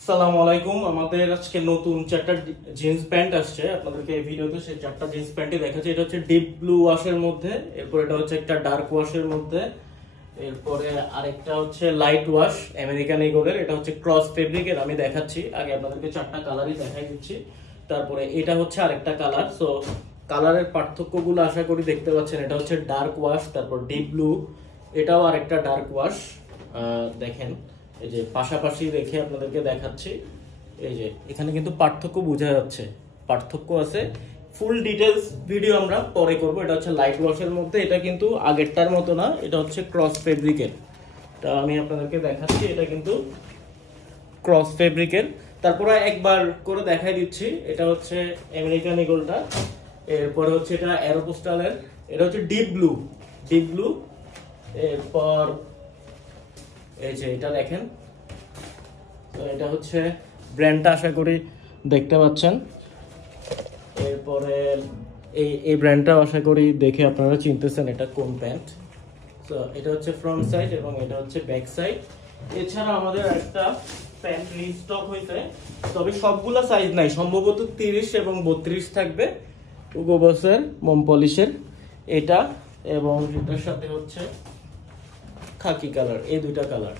আসসালামু আলাইকুম। আমাদের আজকে নতুন চারটা জিন্স প্যান্ট আসছে আপনাদেরকে এই ভিডিওতে। সেই চারটা জিন্স প্যান্টই দেখাচ্ছি। এটা হচ্ছে ডিপ ব্লু ওয়াশের মধ্যে, এরপর এটা হচ্ছে একটা ডার্ক ওয়াশের মধ্যে, এরপরে আরেকটা হচ্ছে লাইট ওয়াশ আমেরিকান ইগলের, এটা হচ্ছে ক্রস ফেব্রিকের। আমি দেখাচ্ছি, আগে আপনাদেরকে চারটা কালারই দেখাই দিচ্ছি। তারপরে এটা হচ্ছে আরেকটা কালার। সো কালারের পার্থক্যগুলো আশা করি দেখতে পাচ্ছেন। এটা হচ্ছে ডার্ক ওয়াশ, তারপর ডিপ ব্লু, এটাও আরেকটা ডার্ক ওয়াশ। দেখেন, এই যে পাশাপাশি রেখে আপনাদেরকে দেখাচ্ছি। এই যে এখানে কিন্তু পার্থক্য বোঝা যাচ্ছে, পার্থক্য আছে। ফুল ডিটেলস ভিডিও আমরা পরে করব। এটা হচ্ছে লাইট ওয়াশের মধ্যে, এটা কিন্তু আগেরটার মতো না, এটা হচ্ছে ক্রস ফেব্রিকের। তা আমি আপনাদেরকে দেখাচ্ছি, এটা কিন্তু ক্রস ফেব্রিকের। তারপরে একবার করে দেখাই দিচ্ছি। এটা হচ্ছে আমেরিকান ইগলটা, এরপরে হচ্ছে এটা অ্যারোপোস্টালের, এটা হচ্ছে ডিপ ব্লু, ডিপ ব্লু। এরপর এই যে এটা দেখেন, তো এটা হচ্ছে ব্র্যান্ডটা আশা করি দেখতে পাচ্ছেন। এরপরে এই ব্র্যান্ডটা আশা করি দেখে আপনারা চিনতেছেন এটা কোন প্যান্ট। তো এটা হচ্ছে ফ্রন্ট সাইড এবং এটা হচ্ছে ব্যাক সাইড। এছাড়া আমাদের একটা প্যান্ট রিস্টক হইতে, তবে সবগুলা সাইজ নাই, সম্ভবত 30 এবং 32 থাকবে। উগো বসের মোম পলিশের এটা, এবং এটার সাথে হচ্ছে খাকি কালার, এই দুইটা কালার।